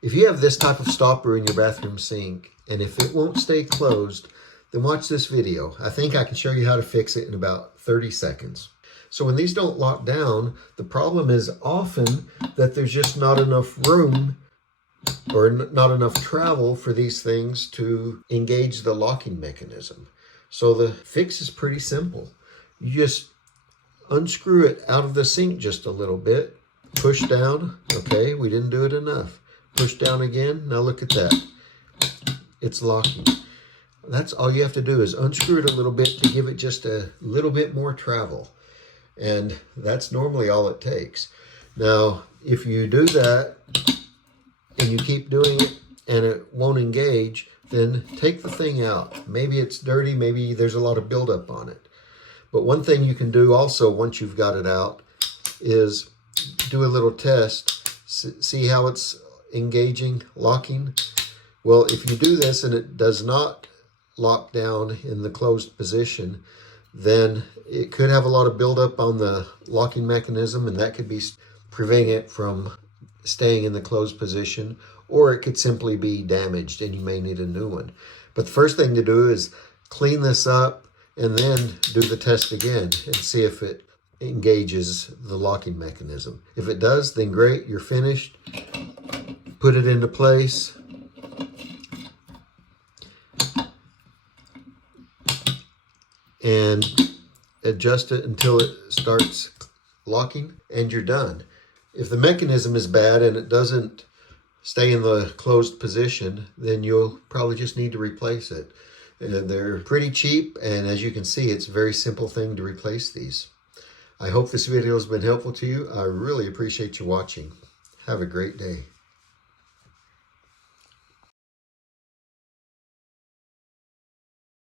If you have this type of stopper in your bathroom sink, and if it won't stay closed, then watch this video. I think I can show you how to fix it in about 30 seconds. So when these don't lock down, the problem is often that there's just not enough room or not enough travel for these things to engage the locking mechanism. So the fix is pretty simple. You just unscrew it out of the sink just a little bit, push down. Okay, we didn't do it enough. Push down again. Now look at that. It's locking. That's all you have to do is unscrew it a little bit to give it just a little bit more travel. And that's normally all it takes. Now, if you do that and you keep doing it and it won't engage, then take the thing out. Maybe it's dirty, maybe there's a lot of buildup on it. But one thing you can do also once you've got it out is do a little test, see how it's engaging, locking. Well, if you do this and it does not lock down in the closed position, then it could have a lot of buildup on the locking mechanism, and that could be preventing it from staying in the closed position, or it could simply be damaged and you may need a new one. But the first thing to do is clean this up and then do the test again and see if it engages the locking mechanism. If it does, then great, you're finished. Put it into place. And adjust it until it starts locking, and you're done. If the mechanism is bad and it doesn't stay in the closed position, then you'll probably just need to replace it. They're pretty cheap, and as you can see, it's a very simple thing to replace these. I hope this video has been helpful to you. I really appreciate you watching. Have a great day.